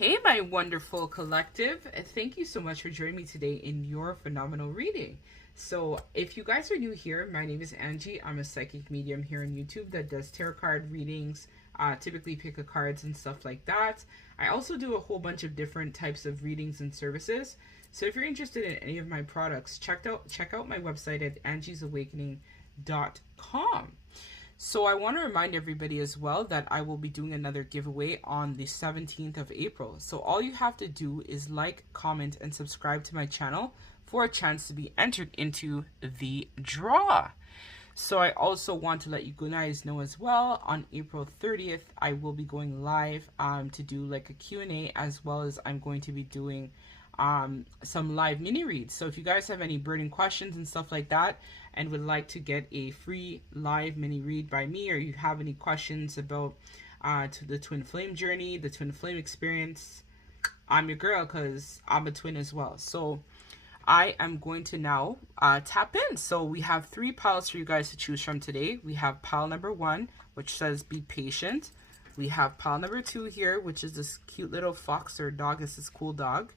Hey, my wonderful collective. Thank you so much for joining me today in your phenomenal reading. So, if you guys are new here, my name is Angie. I'm a psychic medium here on YouTube that does tarot card readings, typically pick a cards and stuff like that. I also do a whole bunch of different types of readings and services. So, if you're interested in any of my products, check out my website at angiesawakening.com. So I want to remind everybody as well that I will be doing another giveaway on the 17th of April. So all you have to do is like, comment, and subscribe to my channel for a chance to be entered into the draw. So I also want to let you guys know as well, on April 30th, I will be going live to do like a Q&A, as well as I'm going to be doing some live mini reads. So if you guys have any burning questions and stuff like that and would like to get a free live mini read by me, or you have any questions about to the twin flame journey, the twin flame experience, I'm your girl, because I'm a twin as well. So I am going to now tap in. So we have 3 piles for you guys to choose from today. We have pile number 1, which says be patient. We have pile number 2 here, which is this cute little fox or dog. This is cool dog.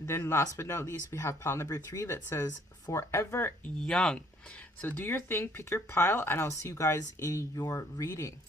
Then last but not least, we have pile number 3 that says forever young. So do your thing, pick your pile, and I'll see you guys in your reading.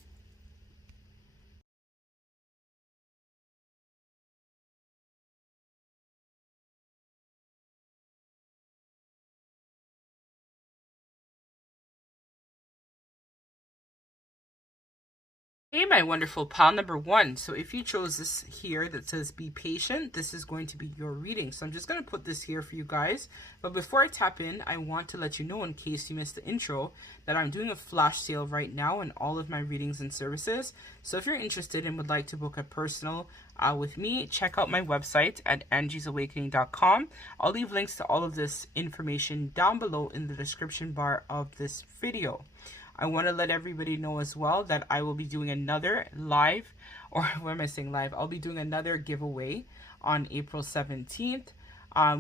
Hey, my wonderful pile number 1. So if you chose this here that says be patient, this is going to be your reading. So I'm just going to put this here for you guys. But before I tap in, I want to let you know, in case you missed the intro, that I'm doing a flash sale right now in all of my readings and services. So if you're interested and would like to book a personal with me, check out my website at angiesawakening.com. I'll leave links to all of this information down below in the description bar of this video. I want to let everybody know as well that I will be doing another live, or what am I saying live? I'll be doing another giveaway on April 17th,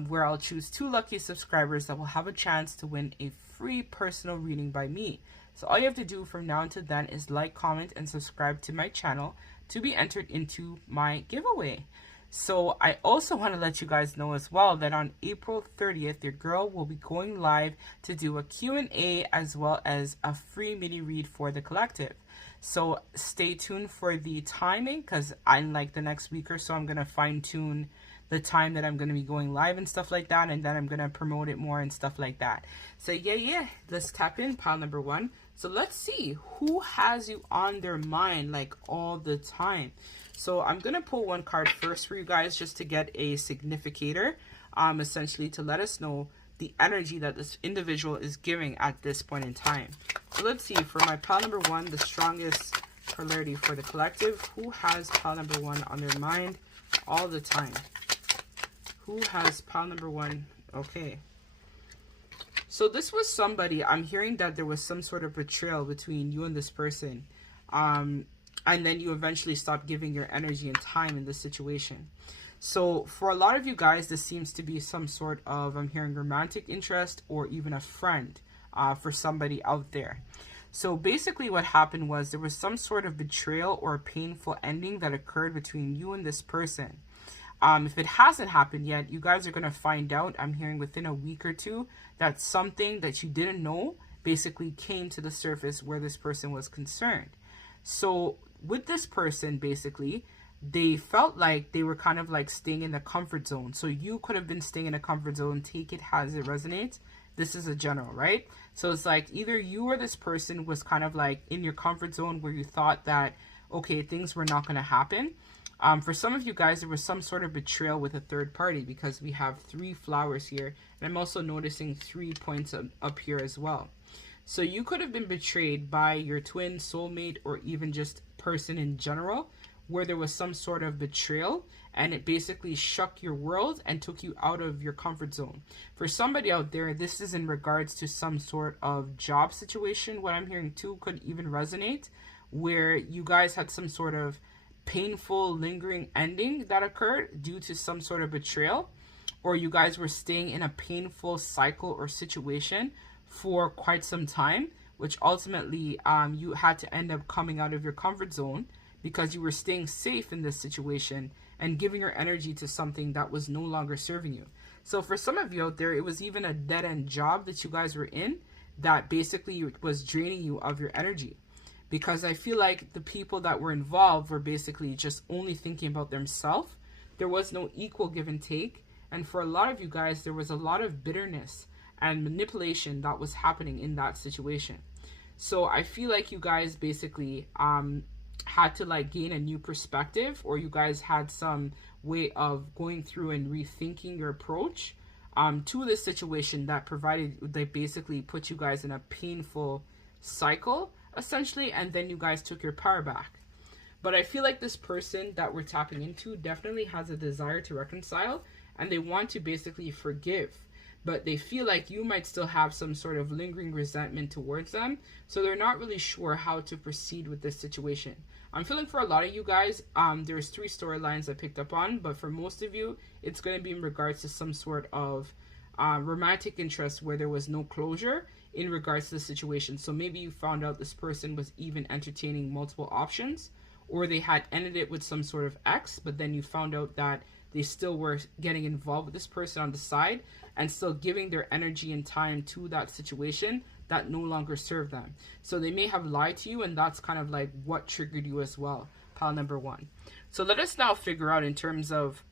where I'll choose 2 lucky subscribers that will have a chance to win a free personal reading by me. So all you have to do from now until then is like, comment, and subscribe to my channel to be entered into my giveaway. So I also want to let you guys know as well that on April 30th, your girl will be going live to do a Q&A as well as a free mini read for the collective. So stay tuned for the timing, because in like the next week or so, I'm going to fine tune the time that I'm going to be going live and stuff like that. And then I'm going to promote it more and stuff like that. So yeah, let's tap in pile number 1. So let's see who has you on their mind like all the time. So I'm going to pull 1 card first for you guys just to get a significator, essentially to let us know the energy that this individual is giving at this point in time. So let's see, for my pile number 1, the strongest polarity for the collective, who has pile number 1 on their mind all the time? Who has pile number 1? Okay. So this was somebody, I'm hearing that there was some sort of betrayal between you and this person. And then you eventually stop giving your energy and time in this situation. So for a lot of you guys, this seems to be some sort of, I'm hearing, romantic interest or even a friend for somebody out there. So basically what happened was there was some sort of betrayal or painful ending that occurred between you and this person. If it hasn't happened yet, you guys are going to find out, I'm hearing within a week or 2, that something that you didn't know basically came to the surface where this person was concerned. So with this person, basically, they felt like they were kind of like staying in the comfort zone. So you could have been staying in a comfort zone, take it as it resonates. This is a general, right? So it's like either you or this person was kind of like in your comfort zone where you thought that, okay, things were not going to happen. For some of you guys, there was some sort of betrayal with a third party, because we have 3 flowers here. And I'm also noticing 3 points up here as well. So you could have been betrayed by your twin, soulmate, or even just person in general, where there was some sort of betrayal and it basically shook your world and took you out of your comfort zone. For somebody out there, this is in regards to some sort of job situation. What I'm hearing too could even resonate, where you guys had some sort of painful, lingering ending that occurred due to some sort of betrayal, or you guys were staying in a painful cycle or situation for quite some time, which ultimately you had to end up coming out of your comfort zone because you were staying safe in this situation and giving your energy to something that was no longer serving you. So for some of you out there, it was even a dead-end job that you guys were in that basically was draining you of your energy. Because I feel like the people that were involved were basically just only thinking about themselves. There was no equal give and take. And for a lot of you guys, there was a lot of bitterness and manipulation that was happening in that situation. So I feel like you guys basically had to like gain a new perspective, or you guys had some way of going through and rethinking your approach to this situation that basically put you guys in a painful cycle essentially, and then you guys took your power back. But I feel like this person that we're tapping into definitely has a desire to reconcile, and they want to basically forgive, but they feel like you might still have some sort of lingering resentment towards them, so they're not really sure how to proceed with this situation. I'm feeling for a lot of you guys, there's 3 storylines I picked up on, but for most of you, it's going to be in regards to some sort of romantic interest where there was no closure in regards to the situation. So maybe you found out this person was even entertaining multiple options, or they had ended it with some sort of ex, but then you found out that they still were getting involved with this person on the side and still giving their energy and time to that situation that no longer served them. So they may have lied to you, and that's kind of like what triggered you as well, pile number 1. So let us now figure out in terms of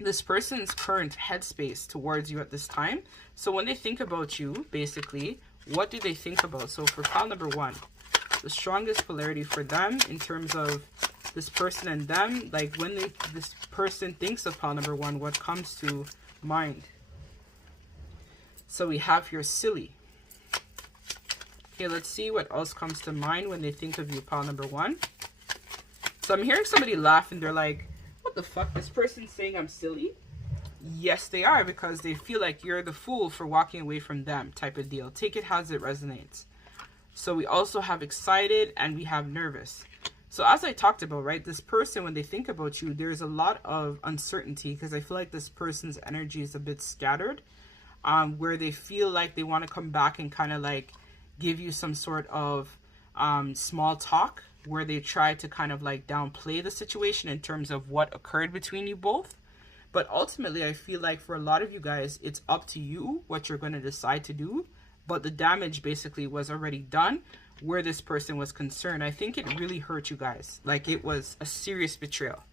this person's current headspace towards you at this time. So when they think about you, basically, what do they think about? So for pile number 1, the strongest polarity for them in terms of this person and them, like when this person thinks of pile number 1, what comes to mind? So we have here silly. Okay, let's see what else comes to mind when they think of you, pile number 1. So I'm hearing somebody laugh and they're like, what the fuck, this person's saying I'm silly? Yes, they are, because they feel like you're the fool for walking away from them type of deal. Take it as it resonates. So we also have excited and we have nervous. So as I talked about, right, this person, when they think about you, there's a lot of uncertainty, because I feel like this person's energy is a bit scattered, where they feel like they want to come back and kind of like give you some sort of small talk, where they try to kind of like downplay the situation in terms of what occurred between you both. But ultimately, I feel like for a lot of you guys, it's up to you what you're going to decide to do. But the damage basically was already done where this person was concerned. I think it really hurt you guys. Like, it was a serious betrayal.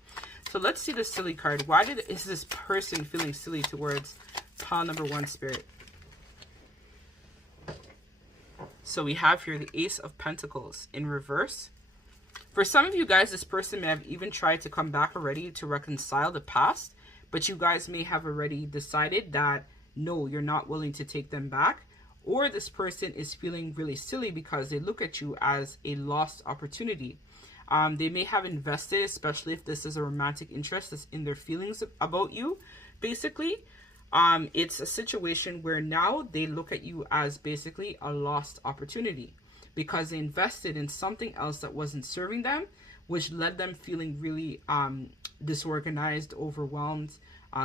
So let's see the silly card. Why is this person feeling silly towards pile number 1, Spirit? So we have here the Ace of Pentacles in reverse. For some of you guys, this person may have even tried to come back already to reconcile the past, but you guys may have already decided that no, you're not willing to take them back. Or this person is feeling really silly because they look at you as a lost opportunity. They may have invested, especially if this is a romantic interest that's in their feelings about you. Basically, it's a situation where now they look at you as basically a lost opportunity, because they invested in something else that wasn't serving them, which led them feeling really disorganized, overwhelmed,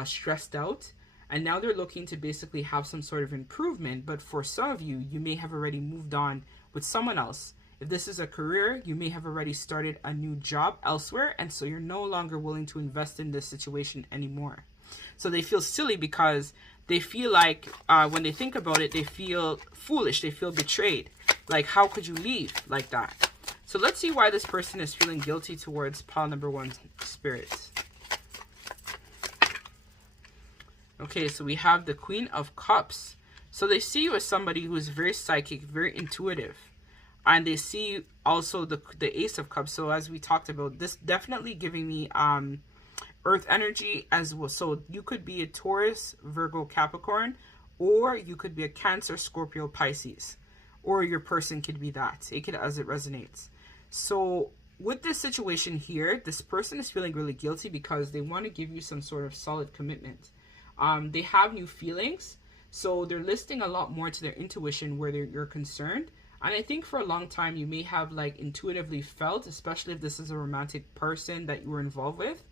stressed out. And now they're looking to basically have some sort of improvement. But for some of you, you may have already moved on with someone else. If this is a career, you may have already started a new job elsewhere. And so you're no longer willing to invest in this situation anymore. So they feel silly because they feel like when they think about it, they feel foolish. They feel betrayed. Like, how could you leave like that? So let's see why this person is feeling guilty towards pile number 1, Spirits. Okay, so we have the Queen of Cups. So they see you as somebody who is very psychic, very intuitive. And they see also the Ace of Cups. So as we talked about, this definitely giving me Earth energy as well. So you could be a Taurus, Virgo, Capricorn, or you could be a Cancer, Scorpio, Pisces. Or your person could be that. Take it as it resonates. So with this situation here, this person is feeling really guilty because they want to give you some sort of solid commitment. They have new feelings, so they're listening a lot more to their intuition where you're concerned. And I think for a long time you may have like intuitively felt, especially if this is a romantic person that you were involved with,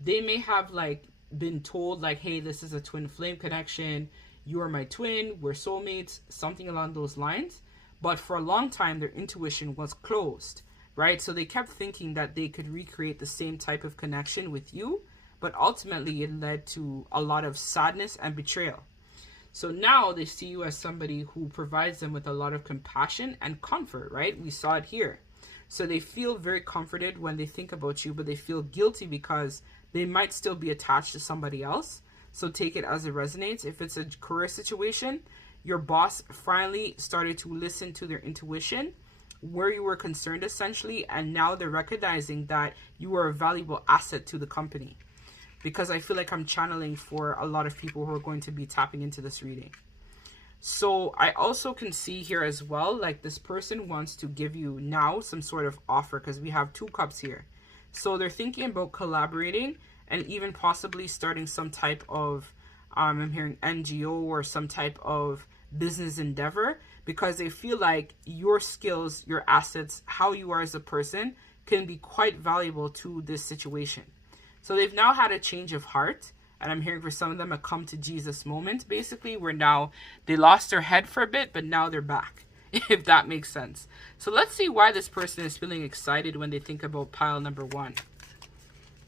they may have like been told like, hey, this is a twin flame connection, you are my twin, we're soulmates, something along those lines. But for a long time their intuition was closed. right? So they kept thinking that they could recreate the same type of connection with you, but ultimately it led to a lot of sadness and betrayal. So now they see you as somebody who provides them with a lot of compassion and comfort, right? We saw it here. So they feel very comforted when they think about you, but they feel guilty because they might still be attached to somebody else. So take it as it resonates. If it's a career situation, your boss finally started to listen to their intuition, where you were concerned essentially, and now they're recognizing that you are a valuable asset to the company. Because I feel like I'm channeling for a lot of people who are going to be tapping into this reading. So I also can see here as well, like this person wants to give you now some sort of offer, because we have 2 cups here. So they're thinking about collaborating and even possibly starting some type of, I'm hearing NGO or some type of business endeavor, because they feel like your skills, your assets, how you are as a person can be quite valuable to this situation. So they've now had a change of heart, and I'm hearing for some of them a come to Jesus moment, basically, where now they lost their head for a bit, but now they're back, if that makes sense. So let's see why this person is feeling excited when they think about pile number 1.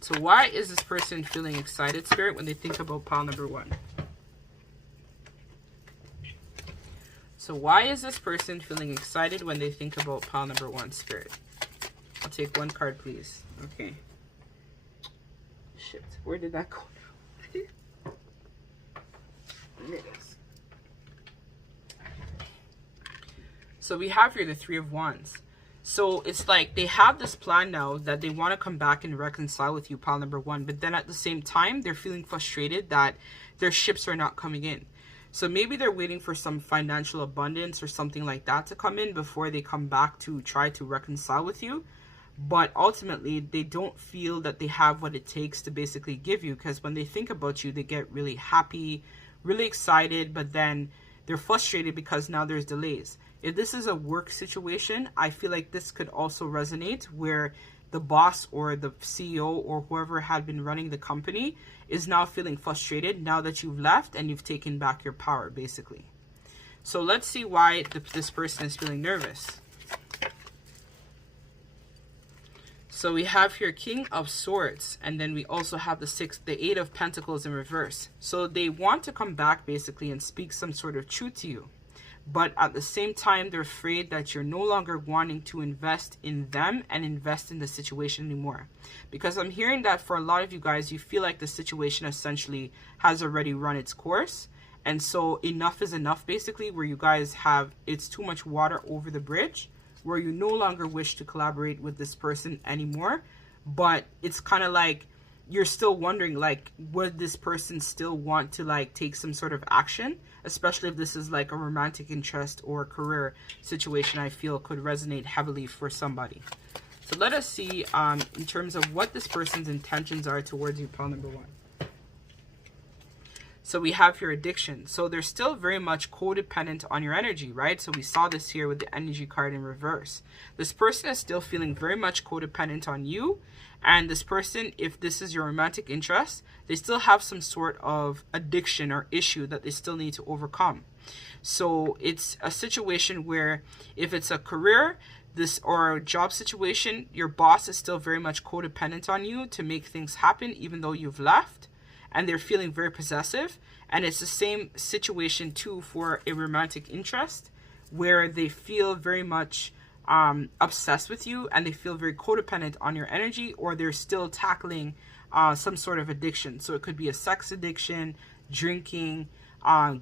So why is this person feeling excited, Spirit, when they think about pile number 1? So why is this person feeling excited when they think about pile number 1, Spirit? I'll take 1 card, please. Okay. Shit, where did that go? There it is. So we have here the 3 of Wands. So it's like they have this plan now that they want to come back and reconcile with you, pile number 1. But then at the same time, they're feeling frustrated that their ships are not coming in. So maybe they're waiting for some financial abundance or something like that to come in before they come back to try to reconcile with you. But ultimately, they don't feel that they have what it takes to basically give you, because when they think about you, they get really happy, really excited, but then they're frustrated because now there's delays. If this is a work situation, I feel like this could also resonate where the boss or the CEO or whoever had been running the company is now feeling frustrated now that you've left and you've taken back your power, basically. So let's see why this person is feeling nervous. So we have here King of Swords, and then we also have the 8 of Pentacles in reverse. So they want to come back basically and speak some sort of truth to you. But at the same time, they're afraid that you're no longer wanting to invest in them and invest in the situation anymore. Because I'm hearing that for a lot of you guys, you feel like the situation essentially has already run its course. And so enough is enough, basically, where you guys have, it's too much water over the bridge, where you no longer wish to collaborate with this person anymore. But it's kind of like you're still wondering, like, would this person still want to like take some sort of action, especially if this is like a romantic interest or a career situation. I feel could resonate heavily for somebody. So let us see in terms of what this person's intentions are towards you, pile number 1. So we have your addiction. So they're still very much codependent on your energy, right? So we saw this here with the energy card in reverse. This person is still feeling very much codependent on you. And this person, if this is your romantic interest, they still have some sort of addiction or issue that they still need to overcome. So it's a situation where if it's a career, or a job situation, your boss is still very much codependent on you to make things happen, even though you've left. And they're feeling very possessive. And it's the same situation too for a romantic interest, where they feel very much obsessed with you and they feel very codependent on your energy, or they're still tackling some sort of addiction. So it could be a sex addiction, drinking,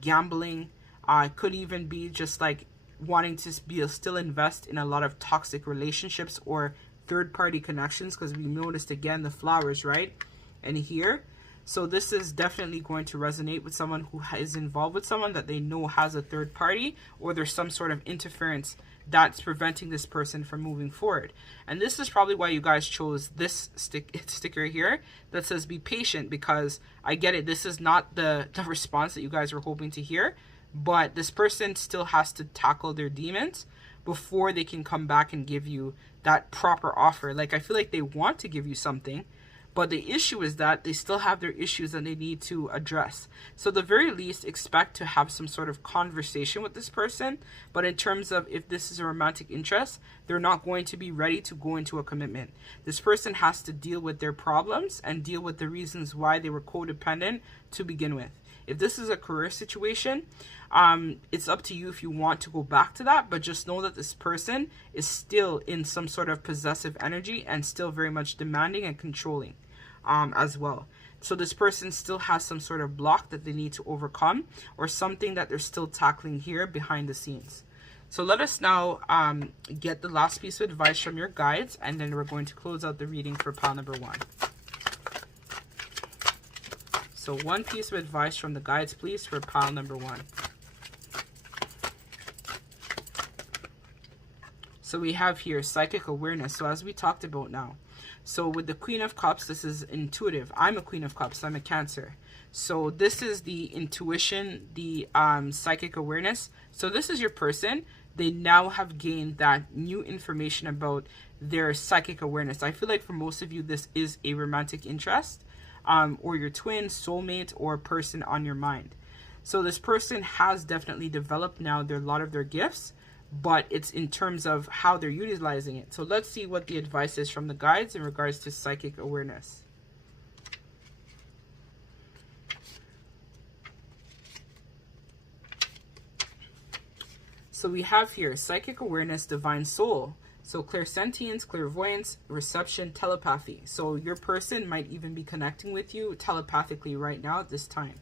gambling. It could even be just like wanting to still invest in a lot of toxic relationships or third-party connections, because we noticed again the flowers, right? And here. So this is definitely going to resonate with someone who is involved with someone that they know has a third party, or there's some sort of interference that's preventing this person from moving forward. And this is probably why you guys chose this sticker here that says be patient, because I get it, this is not the response that you guys were hoping to hear, but this person still has to tackle their demons before they can come back and give you that proper offer. Like, I feel like they want to give you something, But the issue is that they still have their issues that they need to address. So at the very least, expect to have some sort of conversation with this person. But in terms of if this is a romantic interest, they're not going to be ready to go into a commitment. This person has to deal with their problems and deal with the reasons why they were codependent to begin with. If this is a career situation, it's up to you if you want to go back to that, but just know that this person is still in some sort of possessive energy and still very much demanding and controlling as well. So this person still has some sort of block that they need to overcome, or something that they're still tackling here behind the scenes. So let us now get the last piece of advice from your guides, and then we're going to close out the reading for pile number 1. So one piece of advice from the guides, please, for pile number 1. So we have here psychic awareness. So as we talked about now. So with the Queen of Cups, this is intuitive. I'm a Queen of Cups. I'm a Cancer. So this is the intuition, the psychic awareness. So this is your person. They now have gained that new information about their psychic awareness. I feel like for most of you, this is a romantic interest. Or your twin, soulmate, or person on your mind. So this person has definitely developed now a lot of their gifts, but it's in terms of how they're utilizing it. So let's see what the advice is from the guides in regards to psychic awareness. So we have here psychic awareness, divine soul. So clairsentience, clairvoyance, reception, telepathy. So your person might even be connecting with you telepathically right now at this time.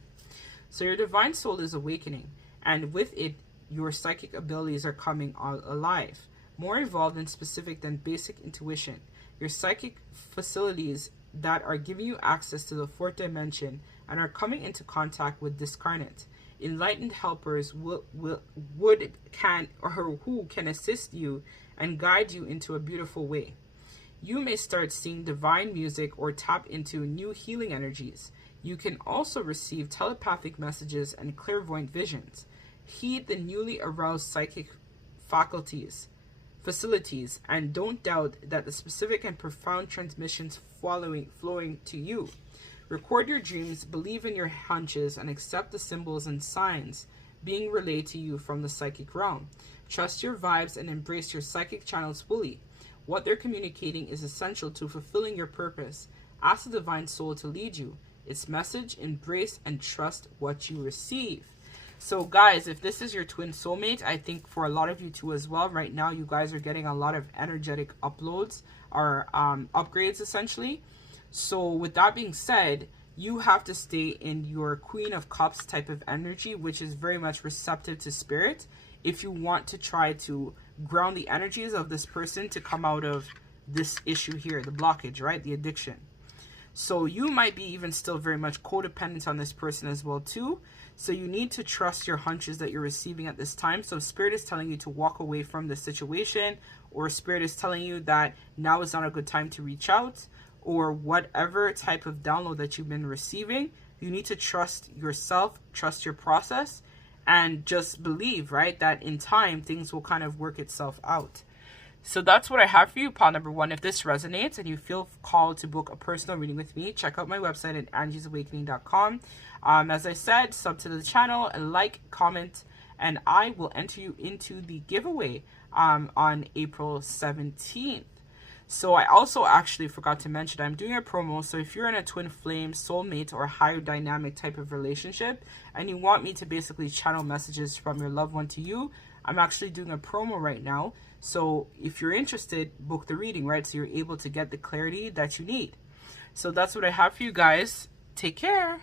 So your divine soul is awakening, and with it, your psychic abilities are coming alive, more evolved and specific than basic intuition. Your psychic facilities that are giving you access to the fourth dimension and are coming into contact with discarnate. Enlightened helpers who can assist you and guide you into a beautiful way. You may start seeing divine music or tap into new healing energies. You can also receive telepathic messages and clairvoyant visions. Heed the newly aroused psychic facilities, and don't doubt that the specific and profound transmissions flowing to you. Record your dreams, believe in your hunches, and accept the symbols and signs being relayed to you from the psychic realm. Trust your vibes and embrace your psychic channels fully. What they're communicating is essential to fulfilling your purpose. Ask the divine soul to lead you. Its message, embrace and trust what you receive. So guys, if this is your twin soulmate, I think for a lot of you too as well, right now you guys are getting a lot of energetic uploads or upgrades essentially. So with that being said, you have to stay in your Queen of Cups type of energy, which is very much receptive to spirit, if you want to try to ground the energies of this person to come out of this issue here, the blockage, right? The addiction. So you might be even still very much codependent on this person as well too. So you need to trust your hunches that you're receiving at this time. So spirit is telling you to walk away from this situation, or spirit is telling you that now is not a good time to reach out, or whatever type of download that you've been receiving. You need to trust yourself, trust your process, and just believe, right, that in time things will kind of work itself out. So that's what I have for you, pile number 1. If this resonates and you feel called to book a personal reading with me, check out my website at angiesawakening.com. As I said, sub to the channel, and like, comment, and I will enter you into the giveaway on April 17th. So I also actually forgot to mention I'm doing a promo. So if you're in a twin flame, soulmate, or higher dynamic type of relationship, and you want me to basically channel messages from your loved one to you, I'm actually doing a promo right now. So if you're interested, book the reading, right? So you're able to get the clarity that you need. So that's what I have for you guys. Take care.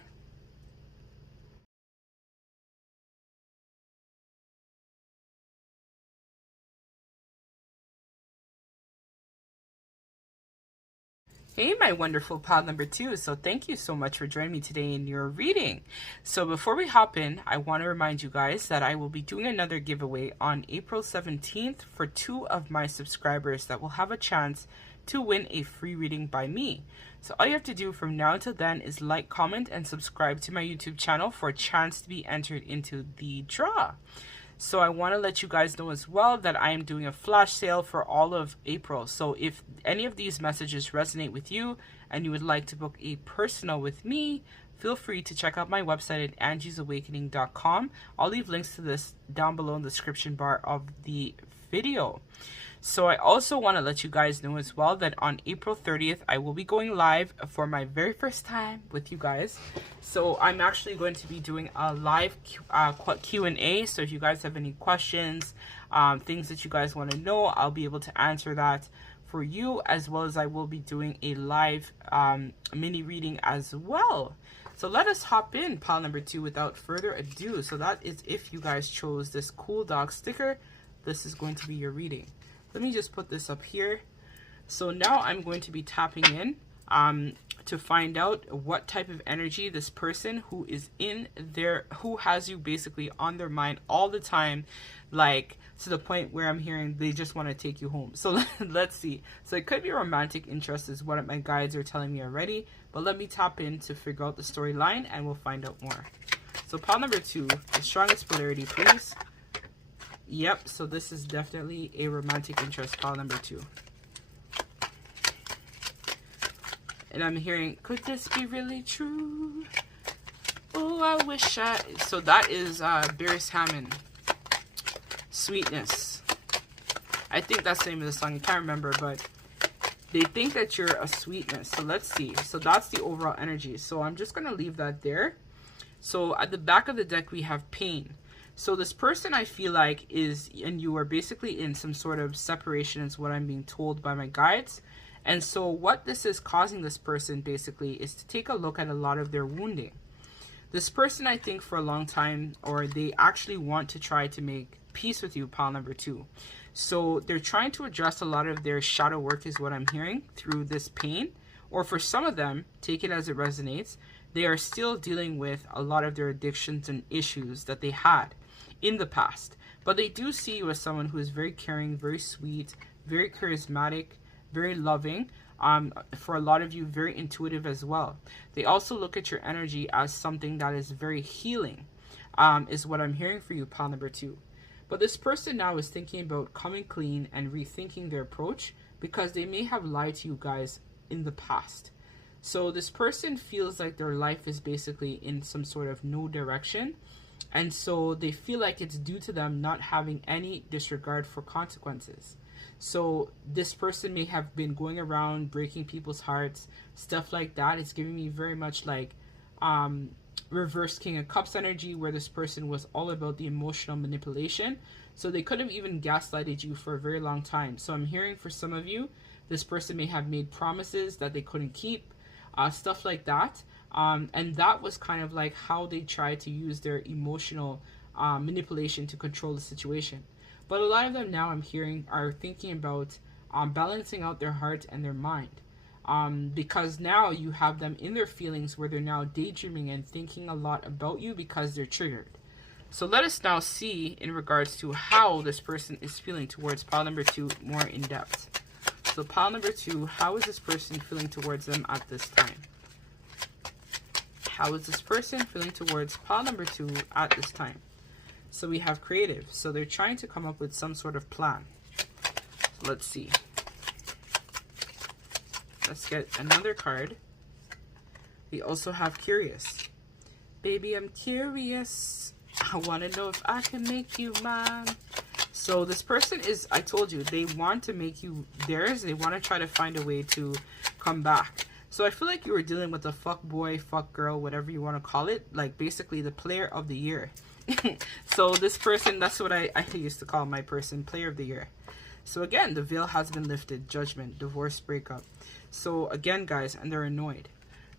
Hey, my wonderful pile number 2. So thank you so much for joining me today in your reading. So before we hop in, I want to remind you guys that I will be doing another giveaway on April 17th for 2 of my subscribers that will have a chance to win a free reading by me. So all you have to do from now until then is like, comment, and subscribe to my YouTube channel for a chance to be entered into the draw. So I want to let you guys know as well that I am doing a flash sale for all of April. So if any of these messages resonate with you and you would like to book a personal with me, feel free to check out my website at angiesawakening.com. I'll leave links to this down below in the description bar of the video. So I also want to let you guys know as well that on April 30th, I will be going live for my very first time with you guys. So I'm actually going to be doing a live Q&A. So if you guys have any questions, things that you guys want to know, I'll be able to answer that for you, as well as I will be doing a live mini reading as well. So let us hop in, pile number 2, without further ado. So that is if you guys chose this cool dog sticker, this is going to be your reading. Let me just put this up here. So now I'm going to be tapping in to find out what type of energy this person who is in there, who has you basically on their mind all the time, like to the point where I'm hearing they just want to take you home. So let's see. So it could be romantic interest is what my guides are telling me already, but let me tap in to figure out the storyline and we'll find out more. So pile number 2, the strongest polarity, please. Yep, so this is definitely a romantic interest, pile number 2. And I'm hearing, could this be really true? Oh, I wish I... So that is Beres Hammond. Sweetness. I think that's the name of the song. I can't remember, but they think that you're a sweetness. So let's see. So that's the overall energy. So I'm just going to leave that there. So at the back of the deck, we have pain. So this person, I feel like, is, and you are basically in some sort of separation is what I'm being told by my guides. And so what this is causing this person basically is to take a look at a lot of their wounding. This person, I think, for a long time, or they actually want to try to make peace with you, pile number 2. So they're trying to address a lot of their shadow work is what I'm hearing through this pain. Or for some of them, take it as it resonates, they are still dealing with a lot of their addictions and issues that they had in the past. But they do see you as someone who is very caring, very sweet, very charismatic, very loving. For a lot of you, very intuitive as well. They also look at your energy as something that is very healing, is what I'm hearing for you, pile number 2. But this person now is thinking about coming clean and rethinking their approach because they may have lied to you guys in the past. So this person feels like their life is basically in some sort of no direction. And so they feel like it's due to them not having any disregard for consequences. So this person may have been going around breaking people's hearts, stuff like that. It's giving me very much like reverse King of Cups energy, where this person was all about the emotional manipulation. So they could have even gaslighted you for a very long time. So I'm hearing for some of you, this person may have made promises that they couldn't keep, stuff like that. And that was kind of like how they tried to use their emotional manipulation to control the situation. But a lot of them now I'm hearing are thinking about balancing out their heart and their mind. Because now you have them in their feelings where they're now daydreaming and thinking a lot about you because they're triggered. So let us now see in regards to how this person is feeling towards pile number 2 more in depth. So pile number 2, how is this person feeling towards them at this time? How is this person feeling towards pile number 2 at this time? So we have creative. So they're trying to come up with some sort of plan. So let's see. Let's get another card. We also have curious. Baby, I'm curious. I want to know if I can make you mine. So this person is, I told you, they want to make you theirs. They want to try to find a way to come back. So I feel like you were dealing with a fuck boy, fuck girl, whatever you want to call it. Like basically the player of the year. So this person, that's what I used to call my person, player of the year. So again, the veil has been lifted. Judgment, divorce, breakup. So again, guys, and they're annoyed.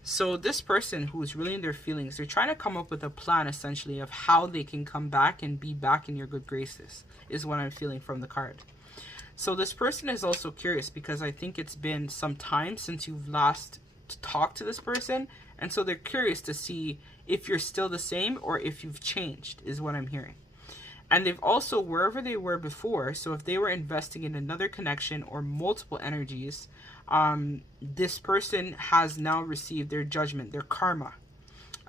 So this person who's really in their feelings, they're trying to come up with a plan essentially of how they can come back and be back in your good graces, is what I'm feeling from the card. So this person is also curious because I think it's been some time since you've last talked to this person. And so they're curious to see if you're still the same or if you've changed, is what I'm hearing. And they've also, wherever they were before, so if they were investing in another connection or multiple energies, this person has now received their judgment, their karma,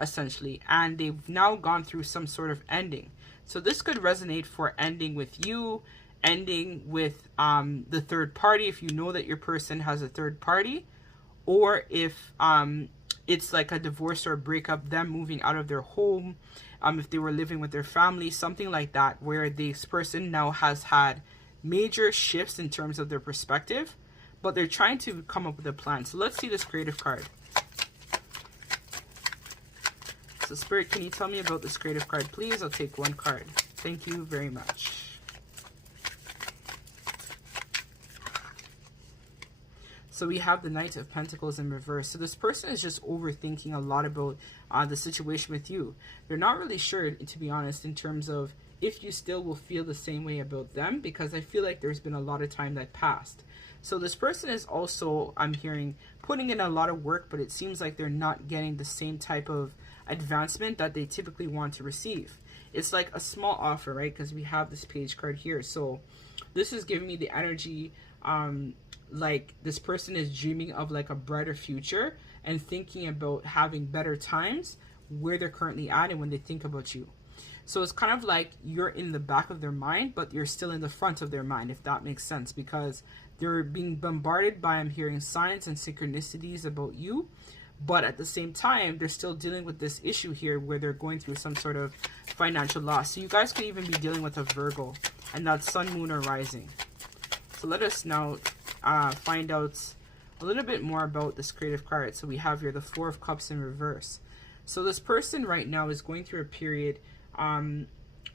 essentially. And they've now gone through some sort of ending. So this could resonate for ending with you, ending with the third party, if you know that your person has a third party, or if it's like a divorce or a breakup, them moving out of their home, if they were living with their family, something like that, where this person now has had major shifts in terms of their perspective, but they're trying to come up with a plan. So let's see this creative card. So Spirit, can you tell me about this creative card, please? I'll take one card. Thank you very much. So we have the Knight of Pentacles in reverse. So this person is just overthinking a lot about the situation with you. They're not really sure, to be honest, in terms of if you still will feel the same way about them, because I feel like there's been a lot of time that passed. So this person is also, I'm hearing, putting in a lot of work, but it seems like they're not getting the same type of advancement that they typically want to receive. It's like a small offer, right? Because we have this page card here. So this is giving me the energy, like this person is dreaming of like a brighter future and thinking about having better times where they're currently at and when they think about you. So it's kind of like you're in the back of their mind, but you're still in the front of their mind, if that makes sense, because they're being bombarded by, I'm hearing, signs and synchronicities about you, but at the same time they're still dealing with this issue here where they're going through some sort of financial loss. So you guys could even be dealing with a Virgo, and that's Sun, Moon, or Rising. So let us now find out a little bit more about this creative card. So we have here the Four of Cups in reverse. So this person right now is going through a period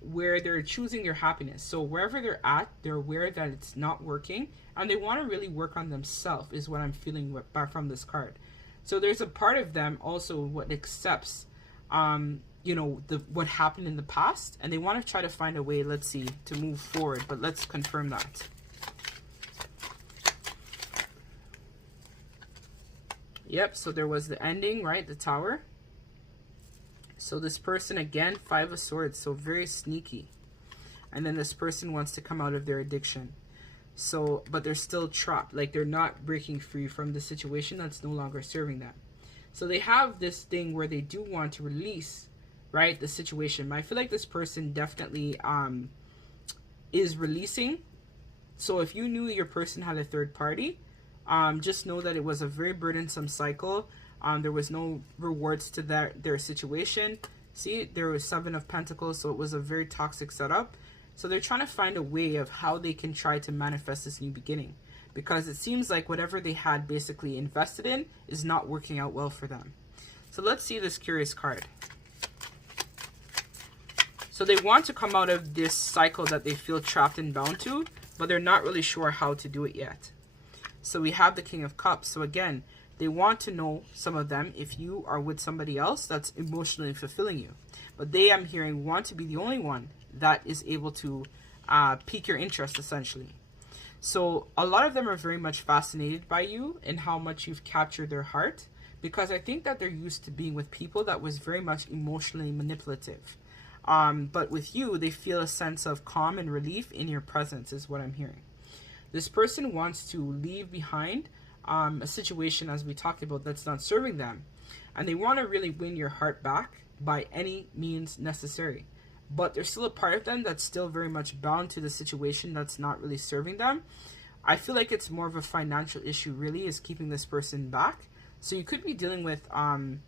where they're choosing their happiness. So wherever they're at, they're aware that it's not working, and they want to really work on themselves, is what I'm feeling from this card. So there's a part of them also what accepts you know, what happened in the past, and they want to try to find a way, let's see, to move forward. But let's confirm that. Yep, so there was the ending, right? The Tower. So this person, again, Five of Swords, so very sneaky. And then this person wants to come out of their addiction. So, but they're still trapped. Like, they're not breaking free from the situation that's no longer serving them. So they have this thing where they do want to release, right, the situation. I feel like this person definitely is releasing. So if you knew your person had a third party, just know that it was a very burdensome cycle. There was no rewards to their situation. See, there was Seven of Pentacles, so it was a very toxic setup. So they're trying to find a way of how they can try to manifest this new beginning, because it seems like whatever they had basically invested in is not working out well for them. So let's see this curious card. So they want to come out of this cycle that they feel trapped and bound to, but they're not really sure how to do it yet. So we have the King of Cups. So again, they want to know, some of them, if you are with somebody else that's emotionally fulfilling you. But they, I'm hearing, want to be the only one that is able to pique your interest, essentially. So a lot of them are very much fascinated by you and how much you've captured their heart, because I think that they're used to being with people that was very much emotionally manipulative. But with you, they feel a sense of calm and relief in your presence, is what I'm hearing. This person wants to leave behind a situation, as we talked about, that's not serving them. And they want to really win your heart back by any means necessary. But there's still a part of them that's still very much bound to the situation that's not really serving them. I feel like it's more of a financial issue, really, is keeping this person back. So you could be dealing with, I'm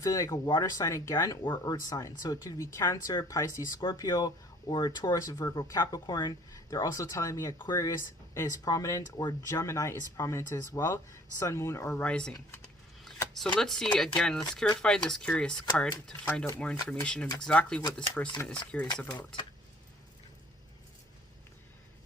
feeling like a water sign again, or earth sign. So it could be Cancer, Pisces, Scorpio, or Taurus, Virgo, Capricorn. They're also telling me Aquarius is prominent, or Gemini is prominent as well, Sun, Moon, or Rising. So let's see, again, let's clarify this curious card to find out more information of exactly what this person is curious about.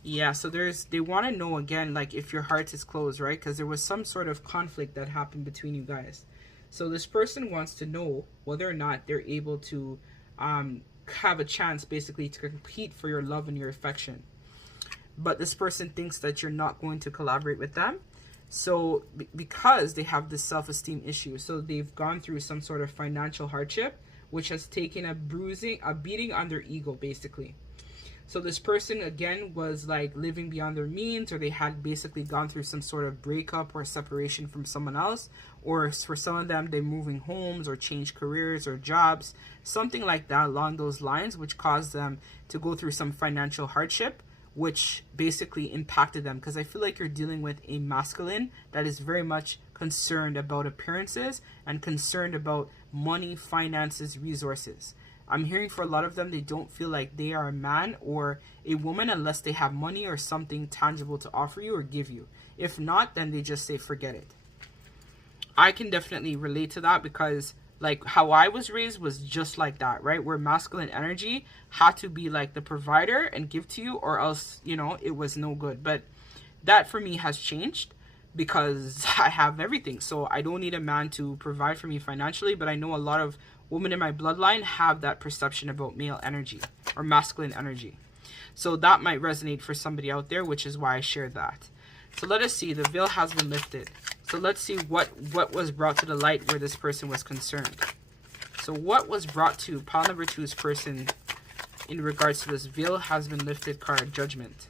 Yeah, so they want to know, again, like if your heart is closed, right? Because there was some sort of conflict that happened between you guys. So this person wants to know whether or not they're able to have a chance, basically, to compete for your love and your affection. But this person thinks that you're not going to collaborate with them. So because they have this self-esteem issue, so they've gone through some sort of financial hardship, which has taken a beating on their ego, basically. So this person again was like living beyond their means, or they had basically gone through some sort of breakup or separation from someone else, or for some of them, they're moving homes or change careers or jobs, something like that along those lines, which caused them to go through some financial hardship, which basically impacted them. Because I feel like you're dealing with a masculine that is very much concerned about appearances and concerned about money, finances, resources. I'm hearing for a lot of them, they don't feel like they are a man or a woman unless they have money or something tangible to offer you or give you. If not, then they just say, forget it. I can definitely relate to that, because like how I was raised was just like that, right? Where masculine energy had to be like the provider and give to you, or else, you know, it was no good. But that for me has changed, because I have everything. So I don't need a man to provide for me financially, but I know a lot of women in my bloodline have that perception about male energy or masculine energy. So that might resonate for somebody out there, which is why I shared that. So let us see, the veil has been lifted. So let's see what was brought to the light where this person was concerned. So what was brought to pile number 2's person in regards to this veil has been lifted card, Judgment.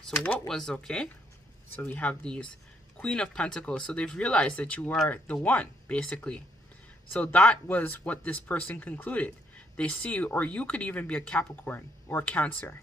So what was, okay, so we have these Queen of Pentacles. So they've realized that you are the one, basically. So that was what this person concluded. They see, or you could even be a Capricorn or Cancer.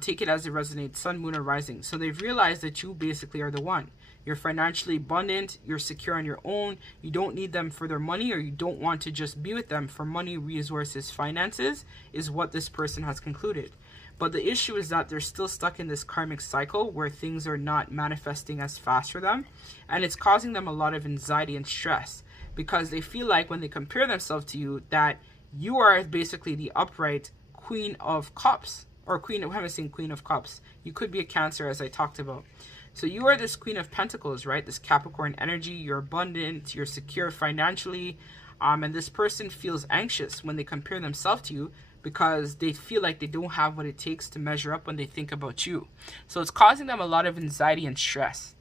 Take it as it resonates, Sun, Moon, or Rising. So they've realized that you basically are the one. You're financially abundant. You're secure on your own. You don't need them for their money, or you don't want to just be with them for money, resources, finances, is what this person has concluded. But the issue is that they're still stuck in this karmic cycle where things are not manifesting as fast for them. And it's causing them a lot of anxiety and stress, because they feel like when they compare themselves to you, that you are basically the upright Queen of Cups, or Queen, I'm saying Queen of Cups. You could be a Cancer, as I talked about. So you are this Queen of Pentacles, right? This Capricorn energy. You're abundant. You're secure financially. And this person feels anxious when they compare themselves to you, because they feel like they don't have what it takes to measure up when they think about you. So it's causing them a lot of anxiety and stress.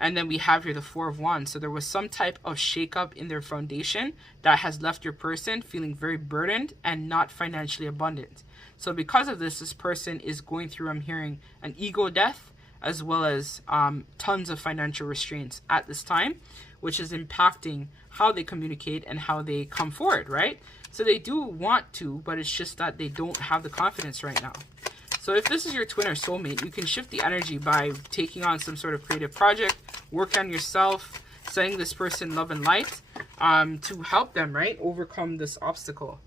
And then we have here the Four of Wands. So there was some type of shakeup in their foundation that has left your person feeling very burdened and not financially abundant. So because of this, this person is going through, I'm hearing, an ego death, as well as tons of financial restraints at this time, which is impacting how they communicate and how they come forward, right? So they do want to, but it's just that they don't have the confidence right now. So if this is your twin or soulmate, you can shift the energy by taking on some sort of creative project, work on yourself, sending this person love and light to help them, right, overcome this obstacle.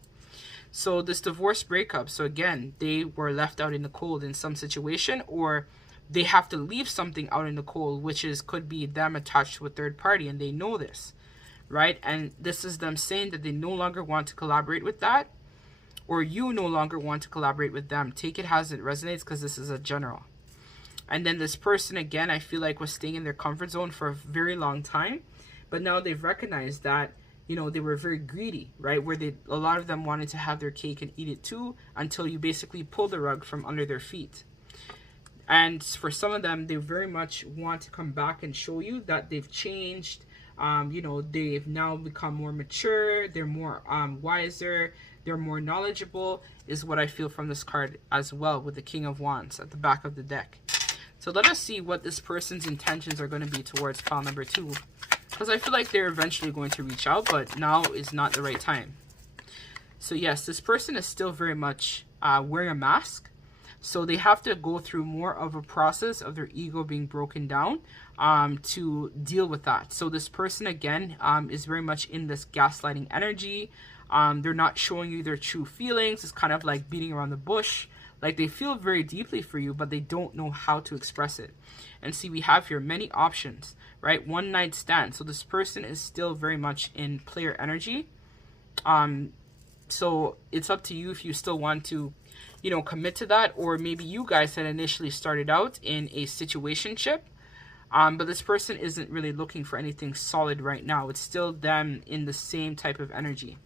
So this divorce breakup, so again, they were left out in the cold in some situation, or they have to leave something out in the cold, which is could be them attached to a third party, and they know this, right? And this is them saying that they no longer want to collaborate with that, or you no longer want to collaborate with them. Take it as it resonates, because this is a general. And then this person, again, I feel like was staying in their comfort zone for a very long time, but now they've recognized that, you know, they were very greedy, right? Where a lot of them wanted to have their cake and eat it too, until you basically pull the rug from under their feet. And for some of them, they very much want to come back and show you that they've changed. You know, they've now become more mature. They're more wiser. They're more knowledgeable, is what I feel from this card as well, with the King of Wands at the back of the deck. So let us see what this person's intentions are going to be towards pile number 2. Because I feel like they're eventually going to reach out, but now is not the right time. So yes, this person is still very much wearing a mask. So they have to go through more of a process of their ego being broken down to deal with that. So this person, again, is very much in this gaslighting energy. They're not showing you their true feelings. It's kind of like beating around the bush. Like they feel very deeply for you, but they don't know how to express it. And see, we have here many options, right? One night stand. So this person is still very much in player energy. So it's up to you if you still want to, you know, commit to that, or maybe you guys had initially started out in a situationship, but this person isn't really looking for anything solid right now. It's still them in the same type of energy.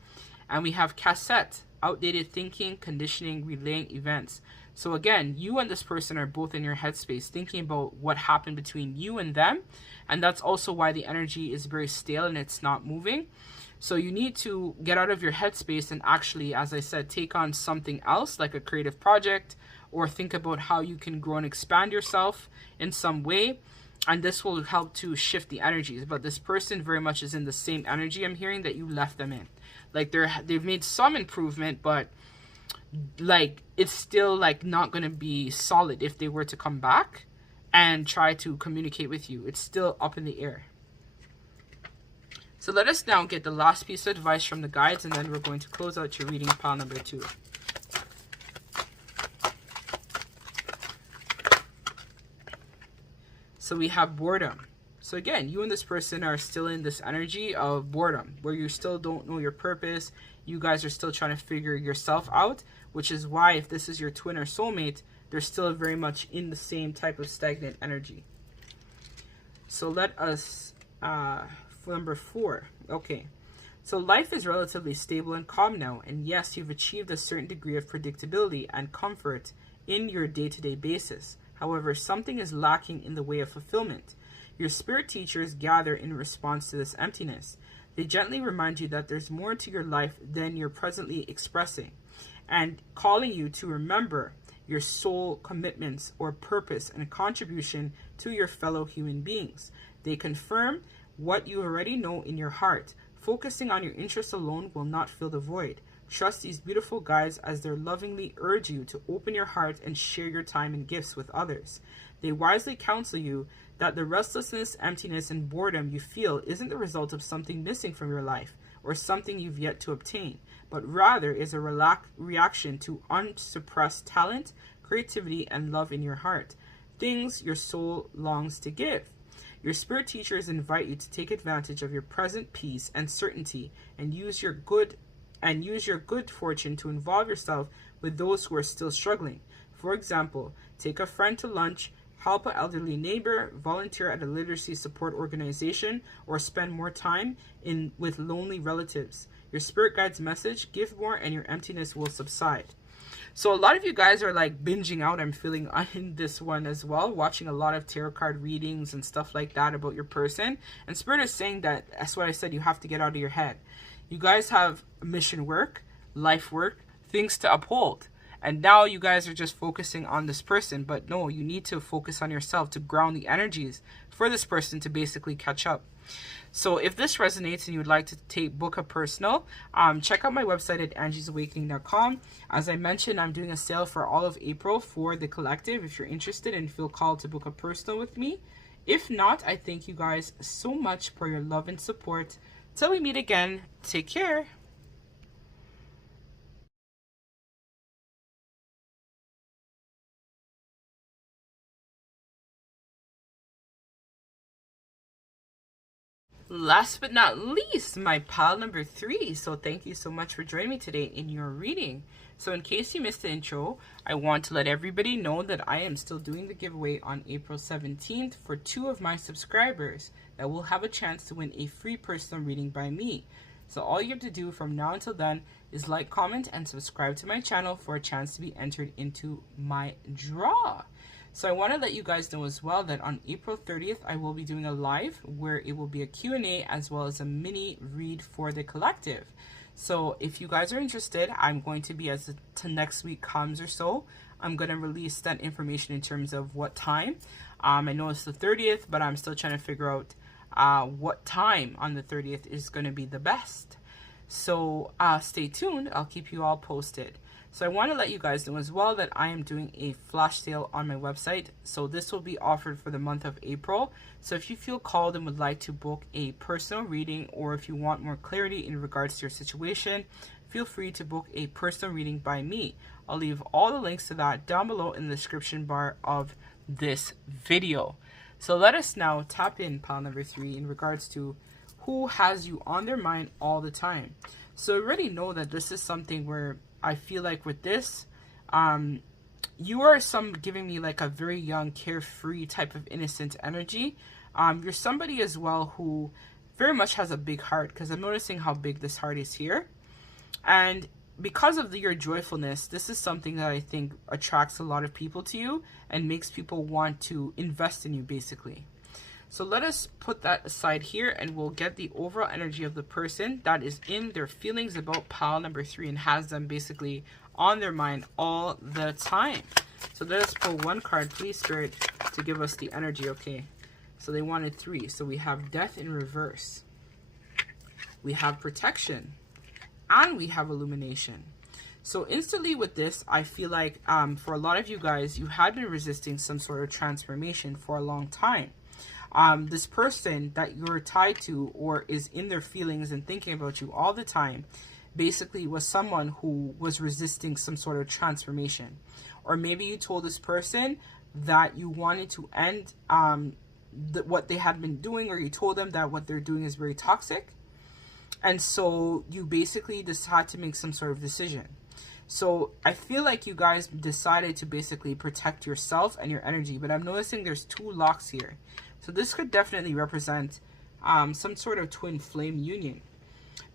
And we have cassette, outdated thinking, conditioning, relaying events. So again, you and this person are both in your headspace thinking about what happened between you and them, and that's also why the energy is very stale and it's not moving. So you need to get out of your headspace and actually, as I said, take on something else like a creative project, or think about how you can grow and expand yourself in some way. And this will help to shift the energies. But this person very much is in the same energy I'm hearing that you left them in. Like they've made some improvement, but like it's still like not going to be solid if they were to come back and try to communicate with you. It's still up in the air. So let us now get the last piece of advice from the guides, and then we're going to close out your reading, pile number 2. So we have boredom. So again, you and this person are still in this energy of boredom, where you still don't know your purpose. You guys are still trying to figure yourself out, which is why if this is your twin or soulmate, they're still very much in the same type of stagnant energy. So let us, number 4. Okay. So life is relatively stable and calm now. And yes, you've achieved a certain degree of predictability and comfort in your day-to-day basis. However, something is lacking in the way of fulfillment. Your spirit teachers gather in response to this emptiness. They gently remind you that there's more to your life than you're presently expressing, and calling you to remember your soul commitments or purpose and contribution to your fellow human beings. They confirm what you already know in your heart. Focusing on your interests alone will not fill the void. Trust these beautiful guides as they lovingly urge you to open your heart and share your time and gifts with others. They wisely counsel you that the restlessness, emptiness, and boredom you feel isn't the result of something missing from your life or something you've yet to obtain, but rather is a reaction to unsuppressed talent, creativity, and love in your heart, things your soul longs to give. Your spirit teachers invite you to take advantage of your present peace and certainty and use your good fortune to involve yourself with those who are still struggling. For example, take a friend to lunch, help an elderly neighbor, volunteer at a literacy support organization, or spend more time with lonely relatives. Your spirit guide's message: give more and your emptiness will subside. So a lot of you guys are like binging out, I'm feeling, in this one as well, watching a lot of tarot card readings and stuff like that about your person. And Spirit is saying that's what I said, you have to get out of your head. You guys have mission work, life work, things to uphold. And now you guys are just focusing on this person. But no, you need to focus on yourself to ground the energies for this person to basically catch up. So if this resonates and you would like to book a personal, check out my website at angiesawakening.com. As I mentioned, I'm doing a sale for all of April for the collective. If you're interested and feel called to book a personal with me. If not, I thank you guys so much for your love and support. Till we meet again, take care. Last but not least, my pile number 3. So thank you so much for joining me today in your reading. So in case you missed the intro, I want to let everybody know that I am still doing the giveaway on April 17th for 2 of my subscribers that will have a chance to win a free personal reading by me. So all you have to do from now until then is like, comment, and subscribe to my channel for a chance to be entered into my draw. So I want to let you guys know as well that on April 30th, I will be doing a live where it will be a Q&A as well as a mini read for the collective. So if you guys are interested, I'm going to be, as to next week comes or so, I'm going to release that information in terms of what time. I know it's the 30th, but I'm still trying to figure out what time on the 30th is going to be the best. So stay tuned. I'll keep you all posted. So I want to let you guys know as well that I am doing a flash sale on my website. So this will be offered for the month of April. So if you feel called and would like to book a personal reading, or if you want more clarity in regards to your situation, feel free to book a personal reading by me. I'll leave all the links to that down below in the description bar of this video. So let us now tap in pile number 3 in regards to who has you on their mind all the time. So I already know that this is something where I feel like with this, you are giving me like a very young, carefree type of innocent energy. You're somebody as well who very much has a big heart, because I'm noticing how big this heart is here. And because of your joyfulness, this is something that I think attracts a lot of people to you and makes people want to invest in you, basically. So let us put that aside here, and we'll get the overall energy of the person that is in their feelings about pile number 3 and has them basically on their mind all the time. So let us pull one card, please, Spirit, to give us the energy. Okay, so they wanted 3. So we have death in reverse, we have protection, and we have illumination. So instantly with this, I feel like for a lot of you guys, you had been resisting some sort of transformation for a long time. This person that you're tied to or is in their feelings and thinking about you all the time basically was someone who was resisting some sort of transformation. Or maybe you told this person that you wanted to end what they had been doing, or you told them that what they're doing is very toxic. And so you basically just had to make some sort of decision. So I feel like you guys decided to basically protect yourself and your energy, but I'm noticing there's 2 locks here. So this could definitely represent some sort of twin flame union.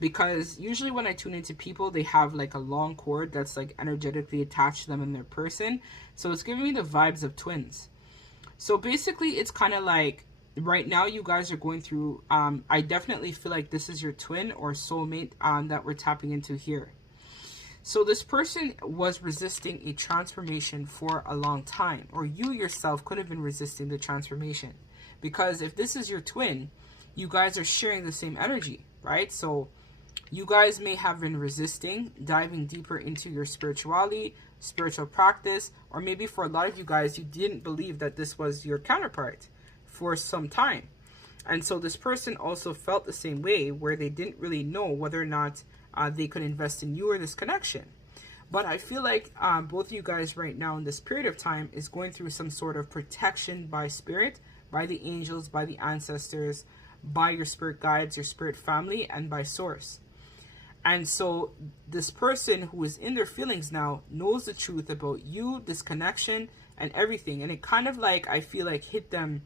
Because usually when I tune into people, they have like a long cord that's like energetically attached to them and their person. So it's giving me the vibes of twins. So basically it's kind of like right now you guys are going through, I definitely feel like this is your twin or soulmate that we're tapping into here. So this person was resisting a transformation for a long time, or you yourself could have been resisting the transformation. Because if this is your twin, you guys are sharing the same energy, right? So you guys may have been resisting diving deeper into your spirituality, spiritual practice, or maybe for a lot of you guys, you didn't believe that this was your counterpart for some time. And so this person also felt the same way, where they didn't really know whether or not they could invest in you or this connection. But I feel like both of you guys right now in this period of time is going through some sort of protection by spirit, by the angels, by the ancestors, by your spirit guides, your spirit family, and by source. And so this person who is in their feelings now knows the truth about you, this connection, and everything. And it kind of like, I feel like hit them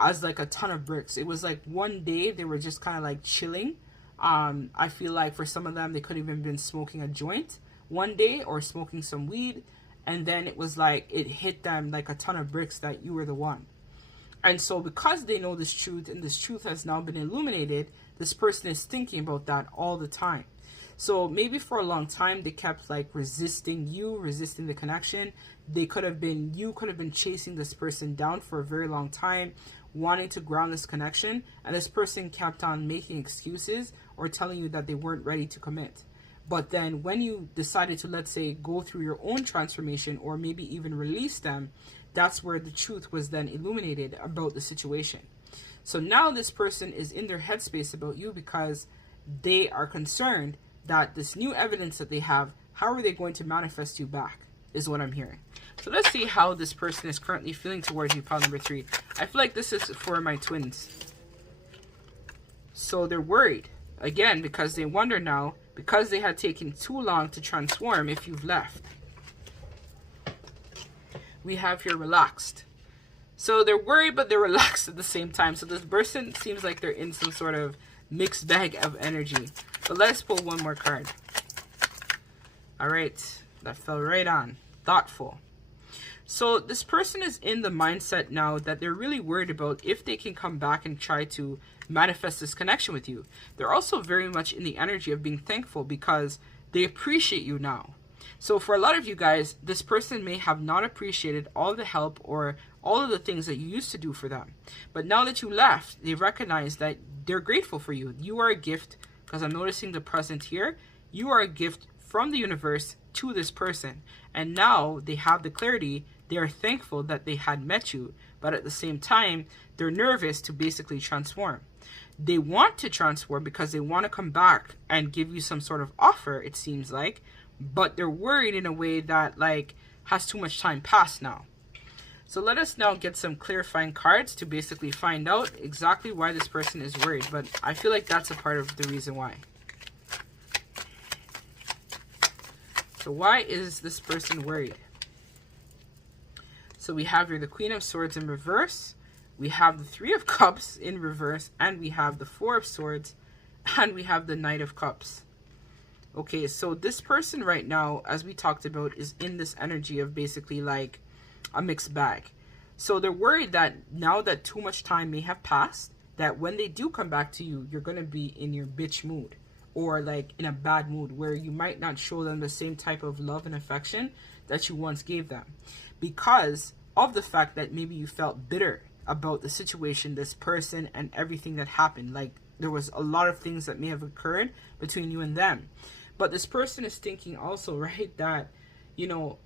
as like a ton of bricks. It was like one day they were just kind of like chilling. I feel like for some of them, they could have even been smoking a joint one day or smoking some weed. And then it was like, it hit them like a ton of bricks that you were the one. And so because they know this truth, and this truth has now been illuminated, this person is thinking about that all the time. So maybe for a long time, they kept like resisting you, resisting the connection. You could have been chasing this person down for a very long time, wanting to ground this connection. And this person kept on making excuses or telling you that they weren't ready to commit. But then when you decided to, let's say, go through your own transformation or maybe even release them, that's where the truth was then illuminated about the situation. So now this person is in their headspace about you because they are concerned that this new evidence that they have, how are they going to manifest you back, is what I'm hearing. So let's see how this person is currently feeling towards you, pile number 3. I feel like this is for my twins. So they're worried, again, because they wonder now, because they had taken too long to transform, if you've left. We have here relaxed. So they're worried, but they're relaxed at the same time. So this person seems like they're in some sort of mixed bag of energy. But let's pull one more card. All right, that fell right on. Thoughtful. So this person is in the mindset now that they're really worried about if they can come back and try to manifest this connection with you. They're also very much in the energy of being thankful because they appreciate you now. So for a lot of you guys, this person may have not appreciated all the help or all of the things that you used to do for them. But now that you left, they recognize that they're grateful for you. You are a gift, because I'm noticing the present here. You are a gift from the universe to this person. And now they have the clarity. They are thankful that they had met you. But at the same time, they're nervous to basically transform. They want to transform because they want to come back and give you some sort of offer, it seems like. But they're worried in a way that like has too much time passed now. So let us now get some clarifying cards to basically find out exactly why this person is worried. But I feel like that's a part of the reason why. So why is this person worried? So we have here the Queen of Swords in reverse. We have the Three of Cups in reverse. And we have the Four of Swords. And we have the Knight of Cups. Okay, so this person right now, as we talked about, is in this energy of basically like a mixed bag. So they're worried that now that too much time may have passed, that when they do come back to you, you're going to be in your bitch mood, or like in a bad mood where you might not show them the same type of love and affection that you once gave them, because of the fact that maybe you felt bitter about the situation, this person, and everything that happened. Like there was a lot of things that may have occurred between you and them. But this person is thinking also, right, that, you know,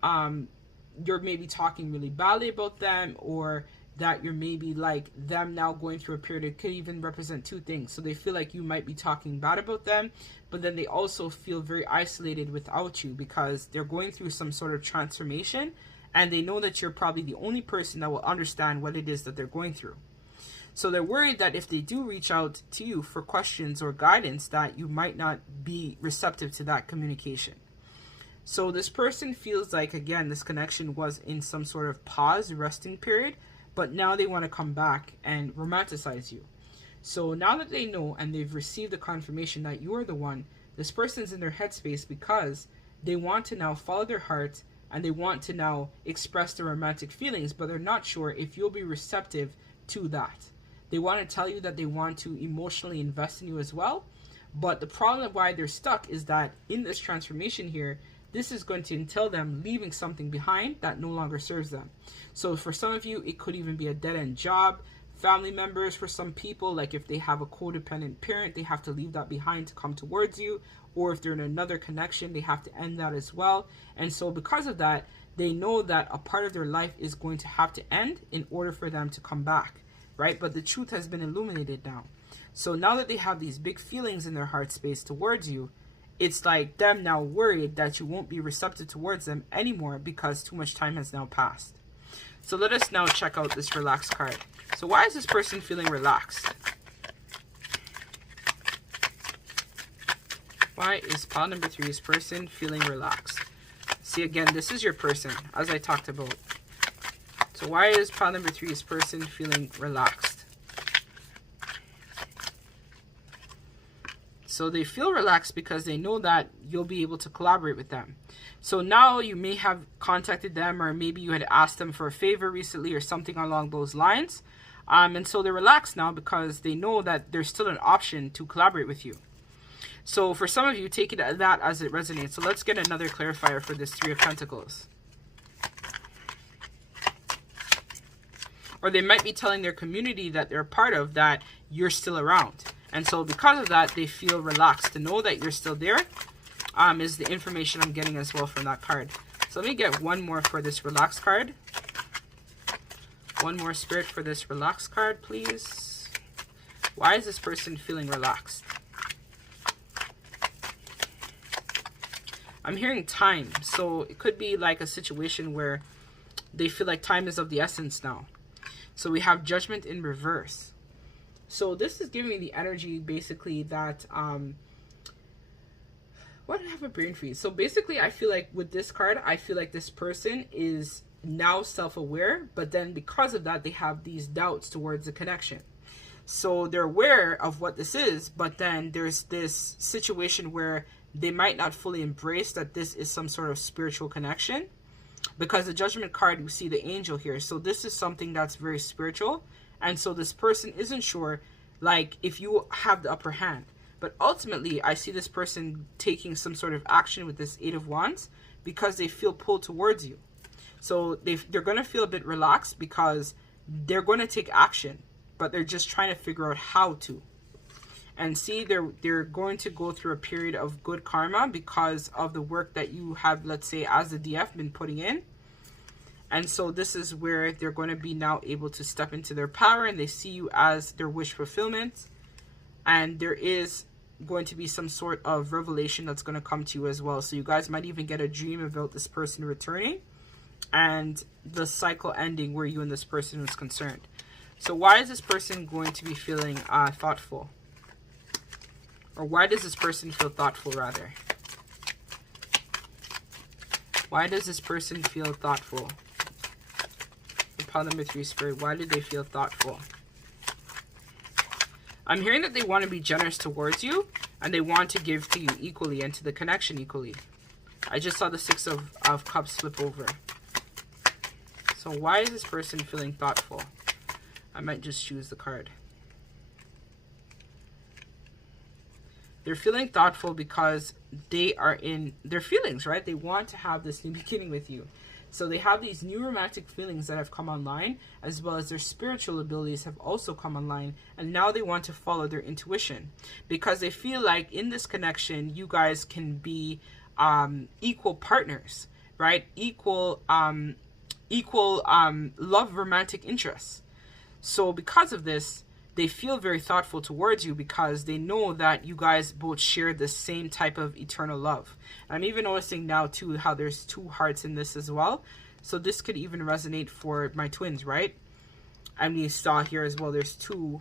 you're maybe talking really badly about them, or that you're maybe like them now going through a period. It could even represent two things. So they feel like you might be talking bad about them, but then they also feel very isolated without you because they're going through some sort of transformation, and they know that you're probably the only person that will understand what it is that they're going through. So they're worried that if they do reach out to you for questions or guidance, that you might not be receptive to that communication. So this person feels like, again, this connection was in some sort of pause, resting period, but now they want to come back and romanticize you. So now that they know and they've received the confirmation that you are the one, this person's in their headspace because they want to now follow their heart and they want to now express their romantic feelings, but they're not sure if you'll be receptive to that. They want to tell you that they want to emotionally invest in you as well, but the problem of why they're stuck is that in this transformation here, this is going to entail them leaving something behind that no longer serves them. So for some of you, it could even be a dead-end job, family members. For some people, like if they have a codependent parent, they have to leave that behind to come towards you, or if they're in another connection, they have to end that as well. And so because of that, they know that a part of their life is going to have to end in order for them to come back, right? But the truth has been illuminated now. So now that they have these big feelings in their heart space towards you, it's like them now worried that you won't be receptive towards them anymore because too much time has now passed. So let us now check out this relaxed card. So why is this person feeling relaxed? Why is pile number 3's person feeling relaxed? See, again, this is your person, as I talked about. So why is pile number 3's person feeling relaxed? So they feel relaxed because they know that you'll be able to collaborate with them. So now you may have contacted them, or maybe you had asked them for a favor recently or something along those lines. And so they're relaxed now because they know that there's still an option to collaborate with you. So for some of you, take it that as it resonates. So let's get another clarifier for this 3 of Pentacles. Or they might be telling their community that they're a part of that you're still around. And so because of that, they feel relaxed to know that you're still there, is the information I'm getting as well from that card. So let me get one more for this relaxed card. One more, Spirit, for this relaxed card, please. Why is this person feeling relaxed? I'm hearing time. So it could be like a situation where they feel like time is of the essence now. So we have Judgment in reverse. So this is giving me the energy basically that, what did I have a brain freeze? So basically I feel like with this card, I feel like this person is now self-aware, but then because of that, they have these doubts towards the connection. So they're aware of what this is, but then there's this situation where they might not fully embrace that this is some sort of spiritual connection, because the Judgment card, we see the angel here. So this is something that's very spiritual. And so this person isn't sure, like, if you have the upper hand. But ultimately, I see this person taking some sort of action with this 8 of Wands because they feel pulled towards you. So they're going to feel a bit relaxed because they're going to take action, but they're just trying to figure out how to. And see, they're going to go through a period of good karma because of the work that you have, let's say, as the DF, been putting in. And so this is where they're going to be now able to step into their power, and they see you as their wish fulfillment. And there is going to be some sort of revelation that's going to come to you as well. So you guys might even get a dream about this person returning and the cycle ending where you and this person was concerned. So why is this person going to be feeling thoughtful? Or why does this person feel thoughtful, rather? Why does this person feel thoughtful? Pile number 3, Spirit, why did they feel thoughtful? I'm hearing that they want to be generous towards you, and they want to give to you equally and to the connection equally. I just saw the 6 of Cups flip over. So why is this person feeling thoughtful? I might just choose the card. They're feeling thoughtful because they are in their feelings, right? They want to have this new beginning with you. So they have these new romantic feelings that have come online, as well as their spiritual abilities have also come online. And now they want to follow their intuition because they feel like in this connection, you guys can be equal partners, right? Equal love, romantic interests. So because of this, they feel very thoughtful towards you because they know that you guys both share the same type of eternal love. I'm even noticing now too how there's 2 hearts in this as well. So this could even resonate for my twins, right? I mean, you saw here as well, there's 2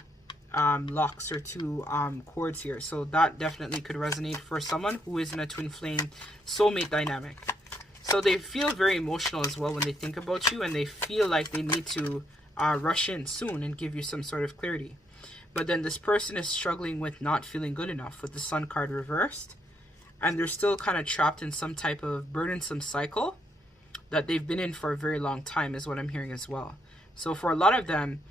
locks or 2 chords here. So that definitely could resonate for someone who is in a twin flame soulmate dynamic. So they feel very emotional as well when they think about you, and they feel like they need to rush in soon and give you some sort of clarity. But then this person is struggling with not feeling good enough with the Sun card reversed. And they're still kind of trapped in some type of burdensome cycle that they've been in for a very long time is what I'm hearing as well. So for a lot of them,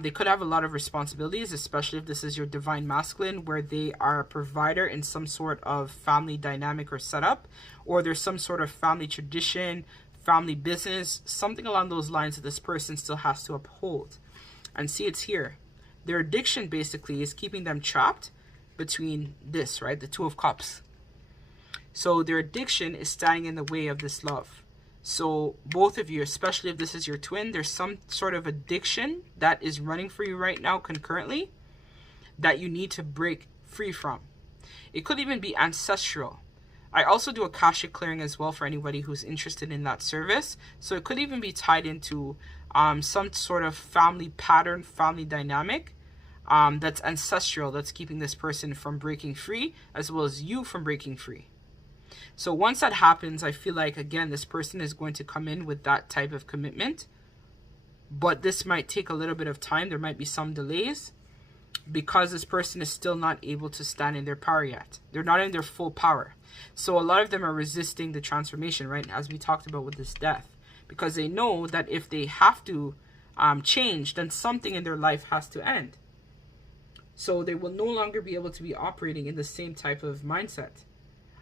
they could have a lot of responsibilities, especially if this is your divine masculine, where they are a provider in some sort of family dynamic or setup, or there's some sort of family tradition, family business, something along those lines that this person still has to uphold. And see, it's here. Their addiction basically is keeping them trapped between this, right? The 2 of Cups. So their addiction is standing in the way of this love. So both of you, especially if this is your twin, there's some sort of addiction that is running for you right now concurrently that you need to break free from. It could even be ancestral. I also do Akashic clearing as well for anybody who's interested in that service. So it could even be tied into some sort of family pattern, family dynamic that's ancestral, that's keeping this person from breaking free, as well as you from breaking free. So once that happens, I feel like, again, this person is going to come in with that type of commitment. But this might take a little bit of time. There might be some delays because this person is still not able to stand in their power yet. They're not in their full power. So a lot of them are resisting the transformation, right? As we talked about with this death. Because they know that if they have to change, then something in their life has to end. So they will no longer be able to be operating in the same type of mindset.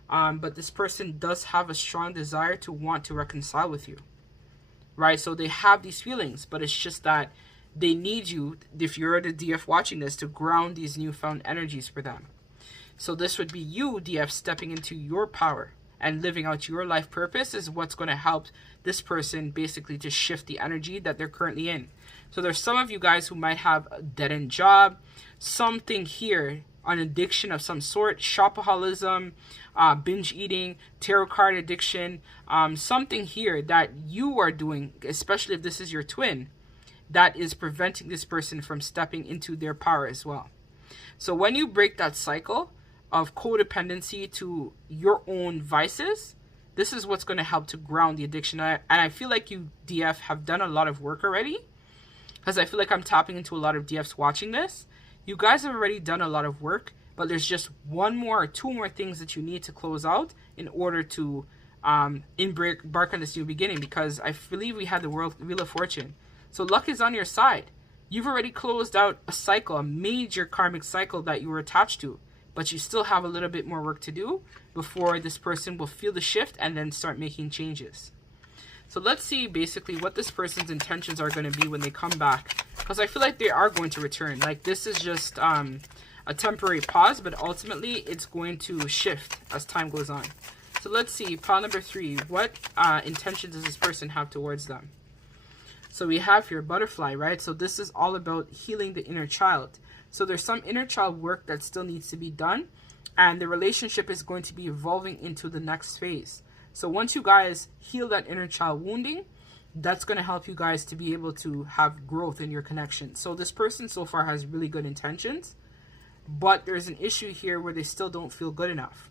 But this person does have a strong desire to want to reconcile with you, right? So they have these feelings, but it's just that they need you, if you're the DF watching this, to ground these newfound energies for them. So this would be you, DF, stepping into your power and living out your life purpose is what's going to help this person basically to shift the energy that they're currently in. So there's some of you guys who might have a dead-end job, something here, an addiction of some sort, shopaholism, binge eating, tarot card addiction, something here that you are doing, especially if this is your twin, that is preventing this person from stepping into their power as well. So when you break that cycle of codependency to your own vices, this is what's going to help to ground the addiction. And I feel like you, DF, have done a lot of work already, because I feel like I'm tapping into a lot of DFs watching this. You guys have already done a lot of work, but there's just 1 more or 2 more things that you need to close out in order to embark on this new beginning, because I believe we had the Wheel of Fortune. So luck is on your side. You've already closed out a cycle, a major karmic cycle that you were attached to, but you still have a little bit more work to do before this person will feel the shift and then start making changes. So let's see basically what this person's intentions are going to be when they come back, because I feel like they are going to return. Like, this is just a temporary pause, but ultimately it's going to shift as time goes on. So let's see, pile number 3, what intentions does this person have towards them? So we have here butterfly, right? So this is all about healing the inner child. So there's some inner child work that still needs to be done, and the relationship is going to be evolving into the next phase. So once you guys heal that inner child wounding, that's going to help you guys to be able to have growth in your connection. So this person so far has really good intentions, but there's an issue here where they still don't feel good enough.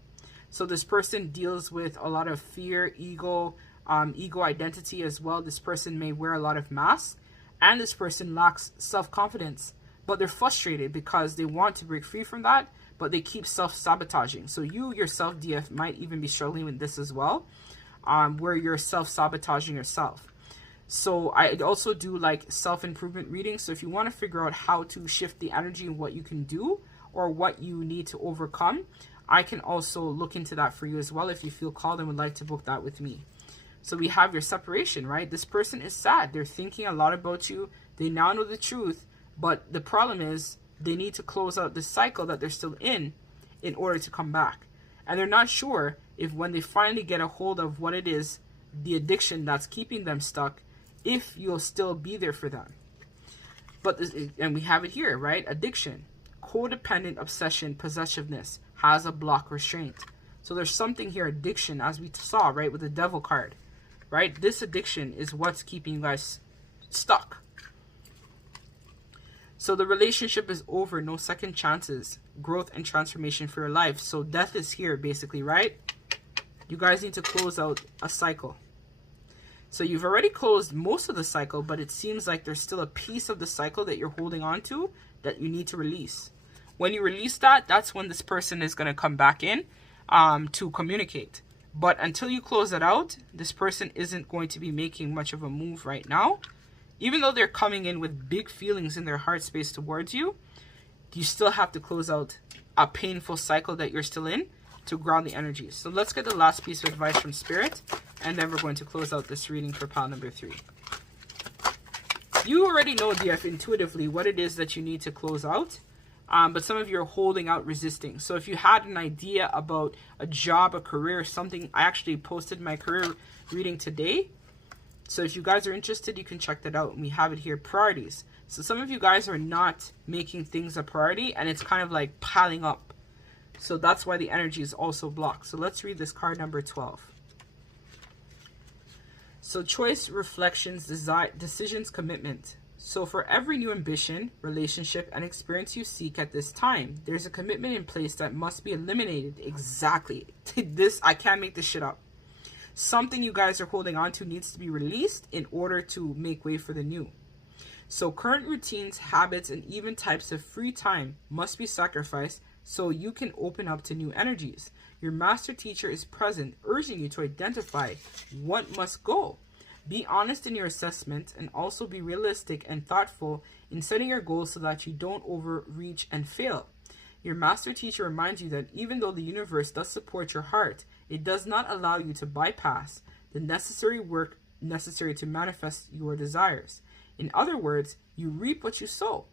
So this person deals with a lot of fear, ego identity as well. This person may wear a lot of masks, and this person lacks self-confidence, but they're frustrated because they want to break free from that, but they keep self-sabotaging. So you yourself, DF, might even be struggling with this as well, where you're self-sabotaging yourself. So I also do like self-improvement readings. So if you want to figure out how to shift the energy and what you can do or what you need to overcome, I can also look into that for you as well if you feel called and would like to book that with me. So we have your separation, right? This person is sad. They're thinking a lot about you. They now know the truth, but the problem is they need to close out the cycle that they're still in order to come back. And they're not sure if when they finally get a hold of what it is, the addiction that's keeping them stuck, if you'll still be there for them. But and we have it here, right? Addiction, codependent obsession, possessiveness, has a block restraint. So there's something here, addiction, as we saw, right, with the devil card, right? This addiction is what's keeping you guys stuck. So the relationship is over, no second chances, growth and transformation for your life. So death is here, basically, right? You guys need to close out a cycle. So you've already closed most of the cycle, but it seems like there's still a piece of the cycle that you're holding on to that you need to release. When you release that, that's when this person is going to come back in to communicate. But until you close it out, this person isn't going to be making much of a move right now. Even though they're coming in with big feelings in their heart space towards you, you still have to close out a painful cycle that you're still in to ground the energies. So let's get the last piece of advice from Spirit, and then we're going to close out this reading for pile number 3. You already know, DF, intuitively what it is that you need to close out, but some of you are holding out, resisting. So if you had an idea about a job, a career, something, I actually posted my career reading today. So if you guys are interested, you can check that out. And we have it here, priorities. So some of you guys are not making things a priority, and it's kind of like piling up. So that's why the energy is also blocked. So let's read this card number 12. So choice, reflections, decisions, commitment. So for every new ambition, relationship, and experience you seek at this time, there's a commitment in place that must be eliminated. Exactly. This, I can't make this shit up. Something you guys are holding on to needs to be released in order to make way for the new. So current routines, habits, and even types of free time must be sacrificed so you can open up to new energies. Your master teacher is present, urging you to identify what must go. Be honest in your assessment and also be realistic and thoughtful in setting your goals so that you don't overreach and fail. Your master teacher reminds you that even though the universe does support your heart, it does not allow you to bypass the necessary work necessary to manifest your desires. In other words, you reap what you sow.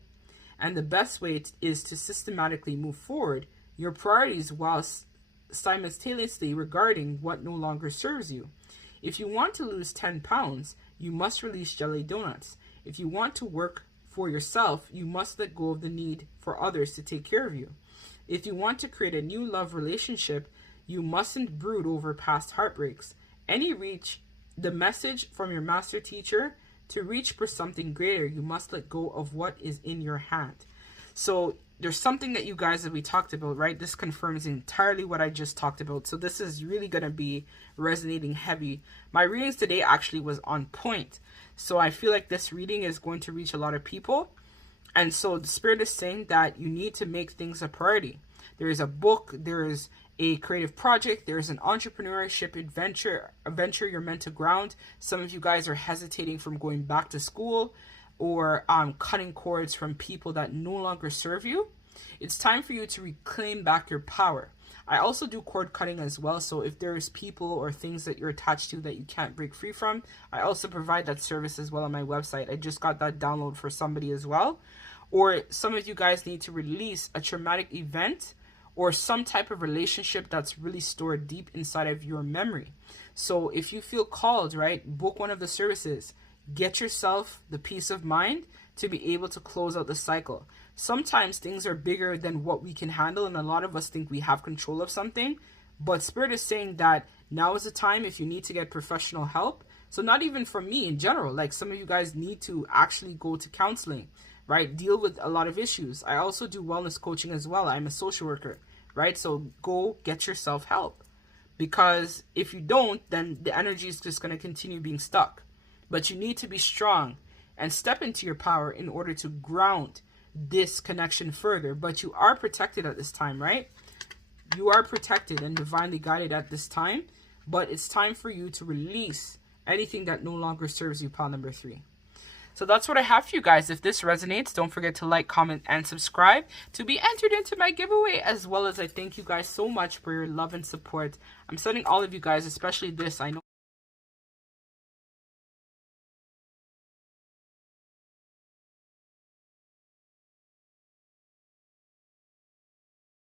And the best way is to systematically move forward your priorities whilst simultaneously regarding what no longer serves you. If you want to lose 10 pounds, you must release jelly donuts. If you want to work for yourself, you must let go of the need for others to take care of you. If you want to create a new love relationship, you mustn't brood over past heartbreaks. Reach the message from your master teacher. To reach for something greater, you must let go of what is in your hand. So there's something that you guys that we talked about, right? This confirms entirely what I just talked about. So this is really going to be resonating heavy. My readings today actually was on point. So I feel like this reading is going to reach a lot of people. And so the Spirit is saying that you need to make things a priority. There is a book, there is a creative project, there is an entrepreneurship adventure you're meant to ground. Some of you guys are hesitating from going back to school or cutting cords from people that no longer serve you. It's time for you to reclaim back your power. I also do cord cutting as well, so if there's people or things that you're attached to that you can't break free from, I also provide that service as well on my website. I just got that download for somebody as well. Or some of you guys need to release a traumatic event or some type of relationship that's really stored deep inside of your memory. So if you feel called, right, book one of the services. Get yourself the peace of mind to be able to close out the cycle. Sometimes things are bigger than what we can handle, and a lot of us think we have control of something. But Spirit is saying that now is the time if you need to get professional help. So not even from me in general, like some of you guys need to actually go to counseling, right? Deal with a lot of issues. I also do wellness coaching as well. I'm a social worker, right? So go get yourself help, because if you don't, then the energy is just going to continue being stuck. But you need to be strong and step into your power in order to ground this connection further. But you are protected at this time, right? You are protected and divinely guided at this time. But it's time for you to release anything that no longer serves you, pile number 3. So that's what I have for you guys. If this resonates, don't forget to like, comment, and subscribe to be entered into my giveaway, as well as I thank you guys so much for your love and support. I'm sending all of you guys, especially this, I know